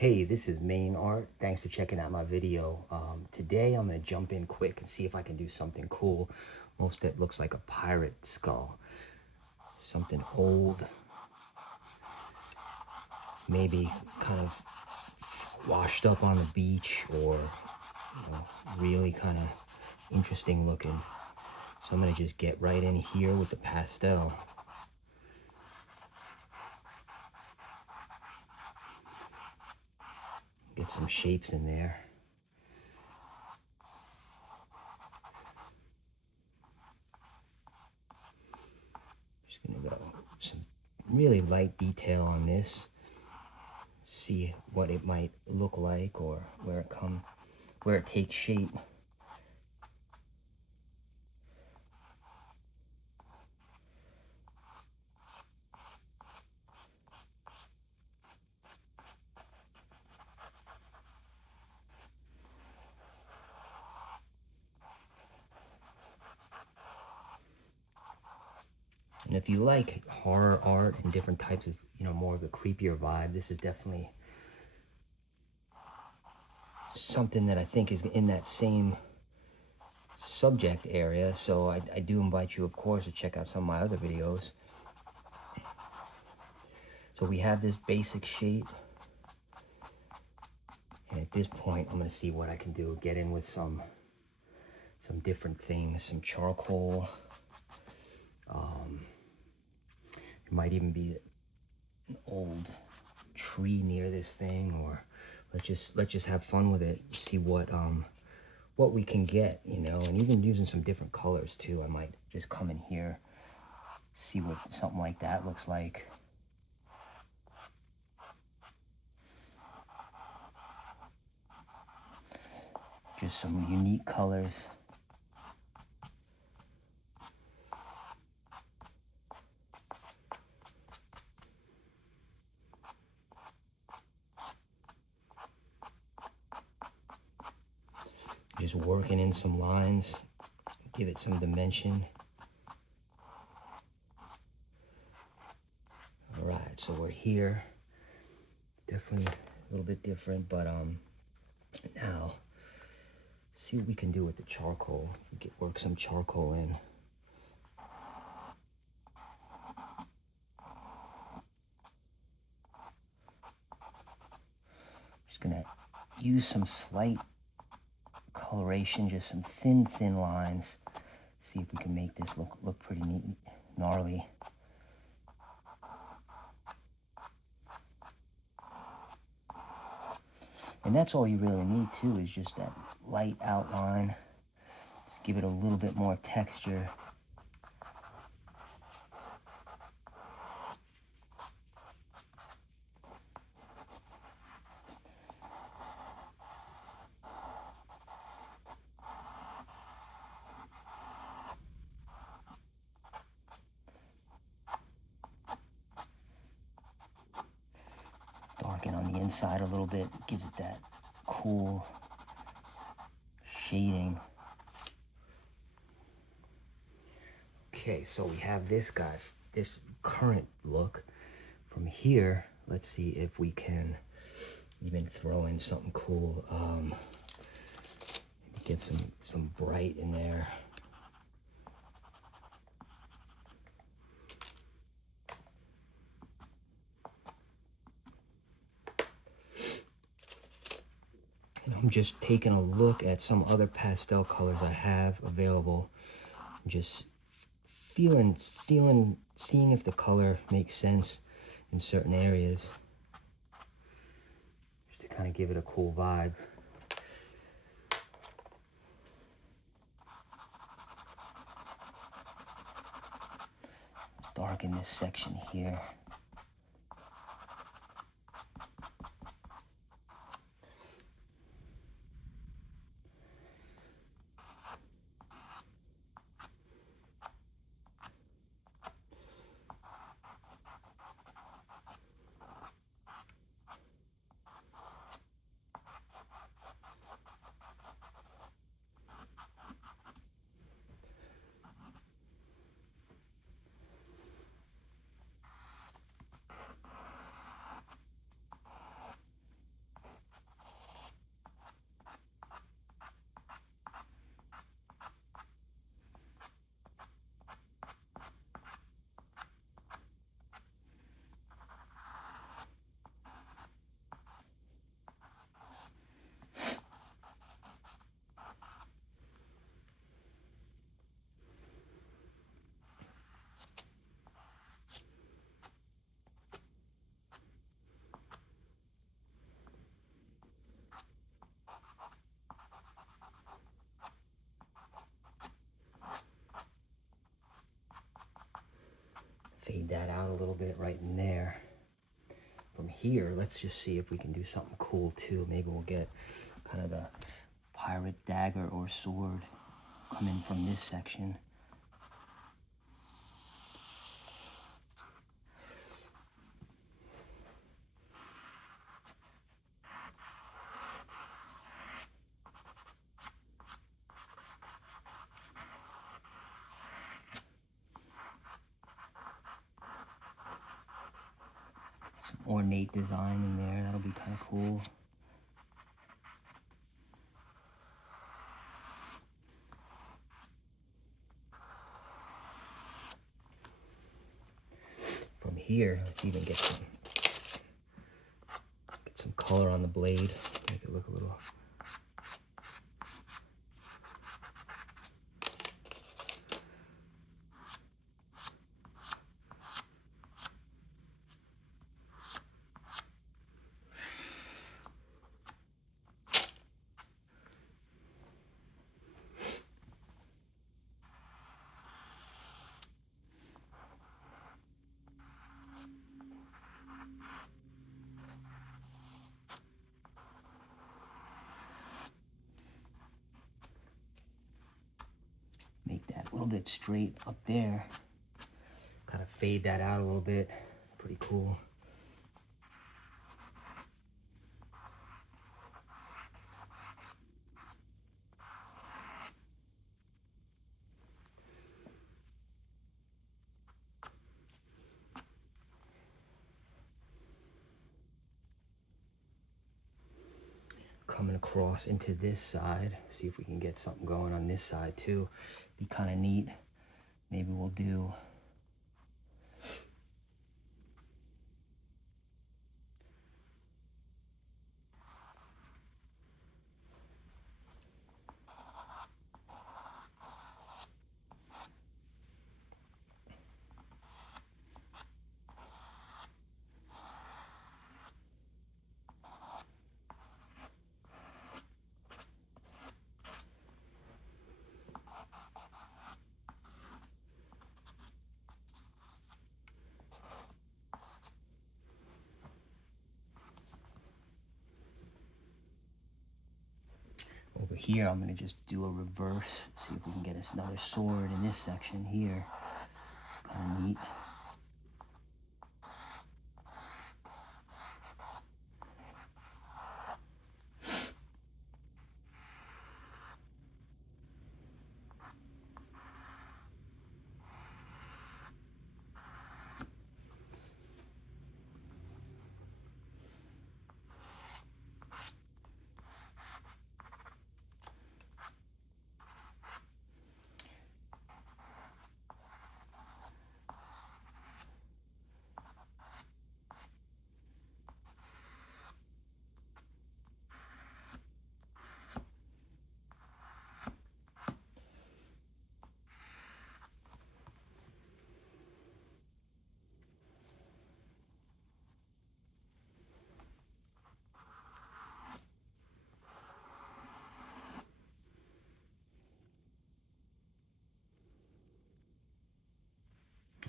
Hey, this is Main Art. Thanks for checking out my video. Today I'm going to jump in quick and see if I can do something cool. Most that looks like a pirate skull. Something old. Maybe kind of washed up on the beach, or really kind of interesting looking. So I'm going to just get right in here with the pastel. Get some shapes in there. Just gonna go some really light detail on this. See what it might look like, or where it takes shape. And if you like horror art and different types of, more of a creepier vibe, this is definitely something that I think is in that same subject area. So I do invite you, of course, to check out some of my other videos. So we have this basic shape. And at this point, I'm going to see what I can do. Get in with some different things, some charcoal. It might even be an old tree near this thing, or let's just have fun with it. See what we can get, and even using some different colors too. I might just come in here, see what something like that looks like. Just some unique colors. Just working in some lines, give it some dimension. All right, so we're here. Definitely a little bit different, but now see what we can do with the charcoal. Work some charcoal in. Just gonna use some slight coloration, just some thin lines. See if we can make this look pretty neat, gnarly. And that's all you really need too, is just that light outline. Just give it a little bit more texture. Darken on the inside a little bit, gives it that cool shading. Okay, so we have this guy, this current look. From here, let's see if we can even throw in something cool. Get some bright in there. And I'm just taking a look at some other pastel colors I have available. Just seeing if the color makes sense in certain areas, just to kind of give it a cool vibe. Let's darken this section here. that out a little bit right in there. From here, let's just see if we can do something cool too. Maybe we'll get kind of a pirate dagger or sword coming from this section. Some ornate design in there, that'll be kind of cool. From here, let's even get some color on the blade, make it look a little. Make that a little bit straight up there. Kind of fade that out a little bit. Pretty cool. Coming across into this side, see if we can get something going on this side too. Be kind of neat. Maybe we'll do over here. I'm going to just do a reverse, see if we can get us another sword in this section here. Kind of neat.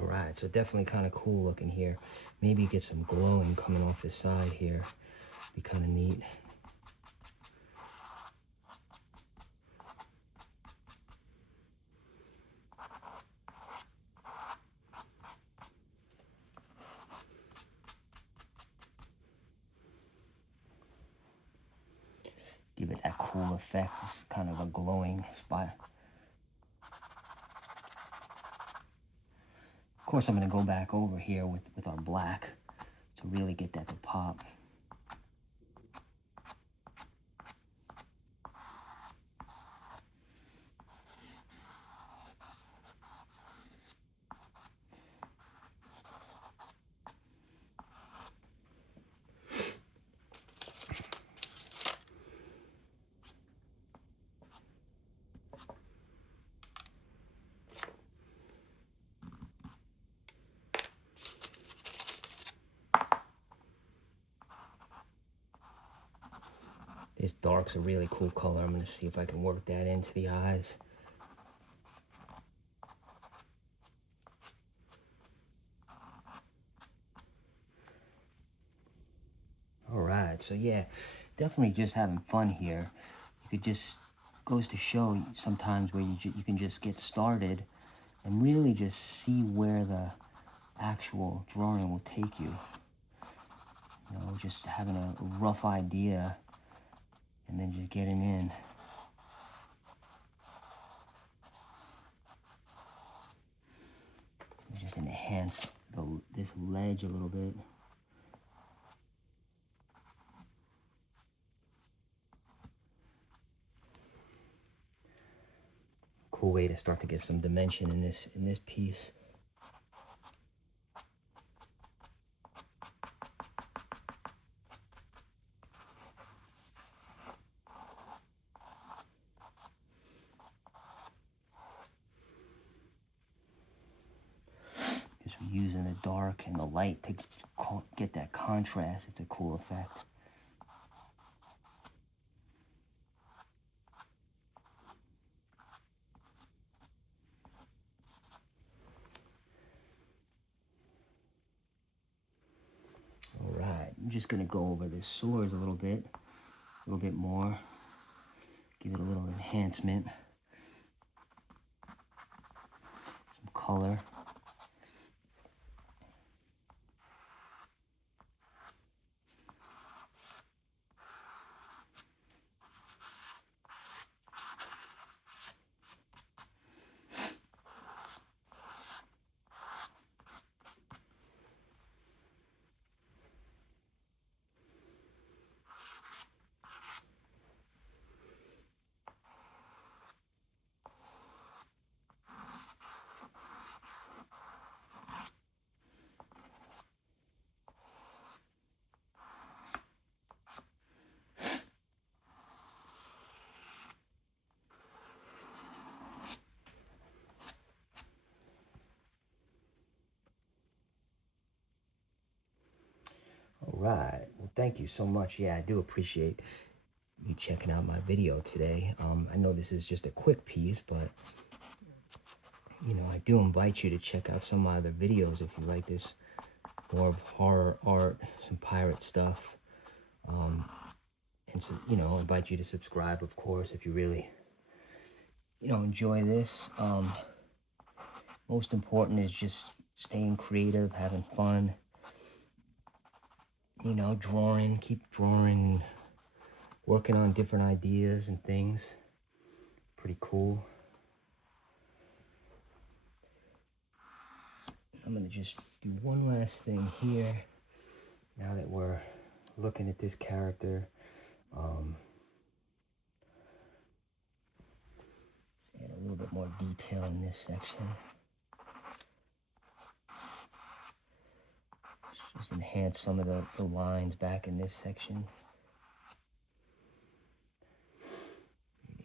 All right, so definitely kind of cool looking here. Maybe get some glowing coming off the side here. Be kind of neat. Give it that cool effect. It's kind of a glowing spot. Of course, I'm going to go back over here with our black to really get that to pop. This dark's a really cool color. I'm going to see if I can work that into the eyes. right, so yeah, definitely just having fun here. You could just, goes to show sometimes where you can just get started and really just see where the actual drawing will take you. You know, just having a rough idea and then just getting in. Just enhance this ledge a little bit. Cool way to start to get some dimension in this piece. Just using the dark and the light to get that contrast. It's a cool effect. All right, I'm just gonna go over the swords a little bit more. Give it a little enhancement, some color. All right, well, thank you so much. Yeah, I do appreciate you checking out my video today. I know this is just a quick piece, but you know, I do invite you to check out some of my other videos if you like this more of horror art, some pirate stuff. And so, you know, I invite you to subscribe, of course, if you really, you know, enjoy this. Most important is just staying creative, having fun. You know, drawing, keep drawing, working on different ideas and things. Pretty cool. I'm gonna just do one last thing here. Now that we're looking at this character, add a little bit more detail in this section. Just enhance some of the lines back in this section.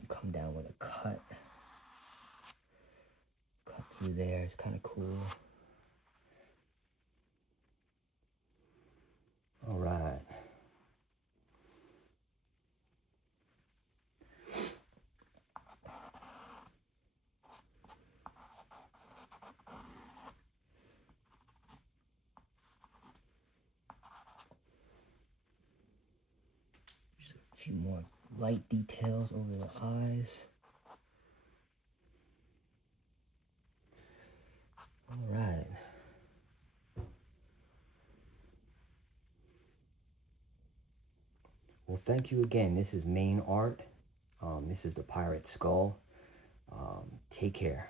Come down with a cut through there. It's kind of cool. All right. Just a few more light details over the eyes. All right. Well, thank you again. This is Main Art. This is the Pirate Skull. Take care.